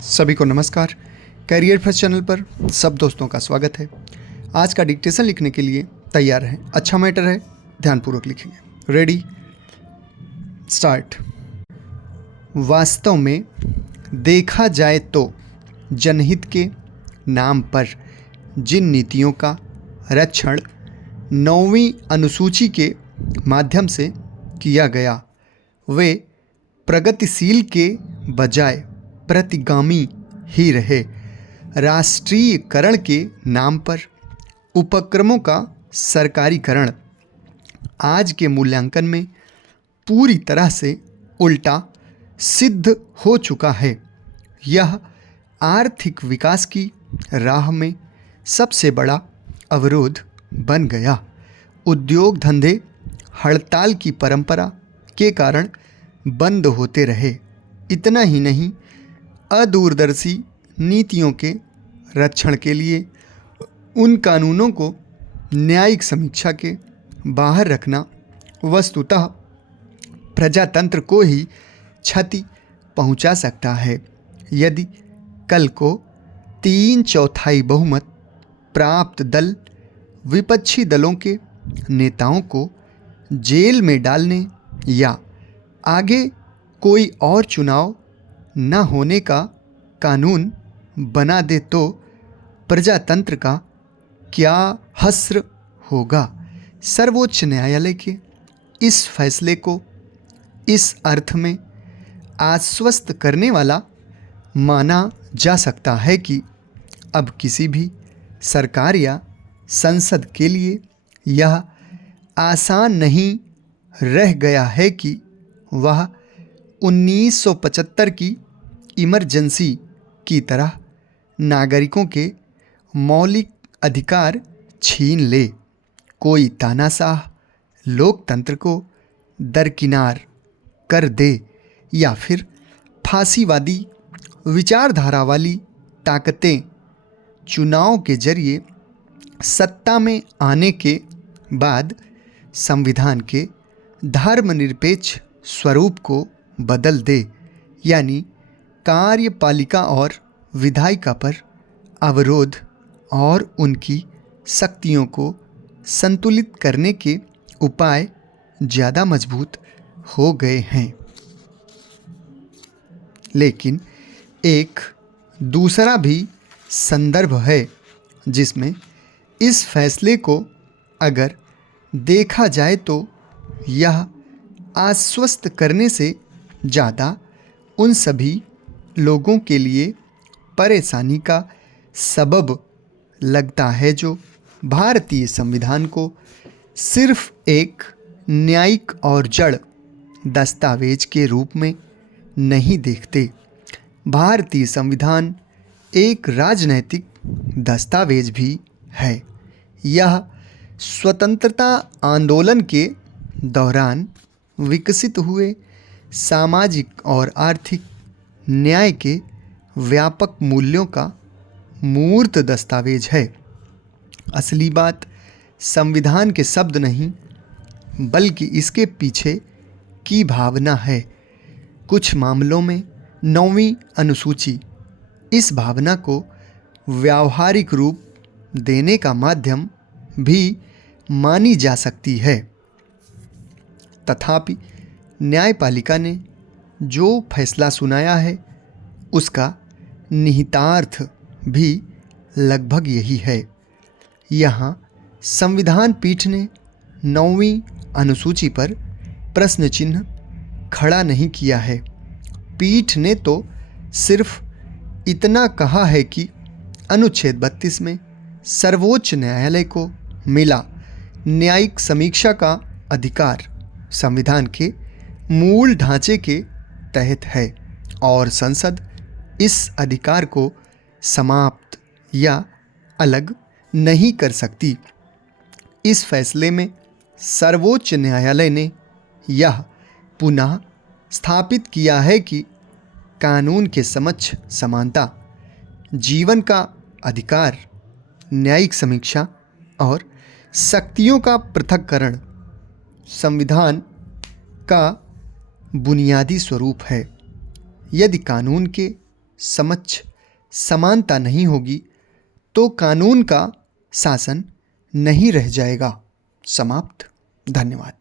सभी को नमस्कार। करियर फर्स्ट चैनल पर सब दोस्तों का स्वागत है। आज का डिक्टेशन लिखने के लिए तैयार हैं। अच्छा मैटर है, ध्यानपूर्वक लिखेंगे। Ready, start. वास्तव में देखा जाए तो जनहित के नाम पर जिन नीतियों का रक्षण 9वीं अनुसूची के माध्यम से किया गया वे प्रगतिशील के बजाय प्रतिगामी ही रहे। राष्ट्रीयकरण के नाम पर उपक्रमों का सरकारीकरण आज के मूल्यांकन में पूरी तरह से उल्टा सिद्ध हो चुका है। यह आर्थिक विकास की राह में सबसे बड़ा अवरोध बन गया। उद्योग धंधे हड़ताल की परंपरा के कारण बंद होते रहे। इतना ही नहीं, अदूरदर्शी नीतियों के रक्षण के लिए उन कानूनों को न्यायिक समीक्षा के बाहर रखना वस्तुतः प्रजातंत्र को ही क्षति पहुंचा सकता है। यदि कल को 3/4 बहुमत प्राप्त दल विपक्षी दलों के नेताओं को जेल में डालने या आगे कोई और चुनाव न होने का कानून बना दे तो प्रजातंत्र का क्या हश्र होगा। सर्वोच्च न्यायालय के इस फैसले को इस अर्थ में आश्वस्त करने वाला माना जा सकता है कि अब किसी भी सरकार या संसद के लिए यह आसान नहीं रह गया है कि वह 1975 की इमरजेंसी की तरह नागरिकों के मौलिक अधिकार छीन ले। कोई तानाशाह लोकतंत्र को दरकिनार कर दे या फिर फांसीवादी विचारधारा वाली ताकतें चुनाव के जरिए सत्ता में आने के बाद संविधान के धर्मनिरपेक्ष स्वरूप को बदल दे, यानी कार्यपालिका और विधायिका पर अवरोध और उनकी शक्तियों को संतुलित करने के उपाय ज़्यादा मजबूत हो गए हैं। लेकिन एक दूसरा भी संदर्भ है जिसमें इस फैसले को अगर देखा जाए तो यह आश्वस्त करने से ज़्यादा उन सभी लोगों के लिए परेशानी का सबब लगता है जो भारतीय संविधान को सिर्फ एक न्यायिक और जड़ दस्तावेज के रूप में नहीं देखते। भारतीय संविधान एक राजनैतिक दस्तावेज भी है। यह स्वतंत्रता आंदोलन के दौरान विकसित हुए सामाजिक और आर्थिक न्याय के व्यापक मूल्यों का मूर्त दस्तावेज है। असली बात संविधान के शब्द नहीं बल्कि इसके पीछे की भावना है। कुछ मामलों में 9वीं अनुसूची इस भावना को व्यावहारिक रूप देने का माध्यम भी मानी जा सकती है। तथापि न्यायपालिका ने जो फैसला सुनाया है उसका निहितार्थ भी लगभग यही है। यहाँ संविधान पीठ ने 9वीं अनुसूची पर प्रश्न चिन्ह खड़ा नहीं किया है। पीठ ने तो सिर्फ इतना कहा है कि अनुच्छेद 32 में सर्वोच्च न्यायालय को मिला न्यायिक समीक्षा का अधिकार संविधान के मूल ढांचे के तहत है और संसद इस अधिकार को समाप्त या अलग नहीं कर सकती। इस फैसले में सर्वोच्च न्यायालय ने यह पुनः स्थापित किया है कि कानून के समक्ष समानता, जीवन का अधिकार, न्यायिक समीक्षा और शक्तियों का पृथक्करण संविधान का बुनियादी स्वरूप है। यदि कानून के समक्ष समानता नहीं होगी तो कानून का शासन नहीं रह जाएगा। समाप्त। धन्यवाद।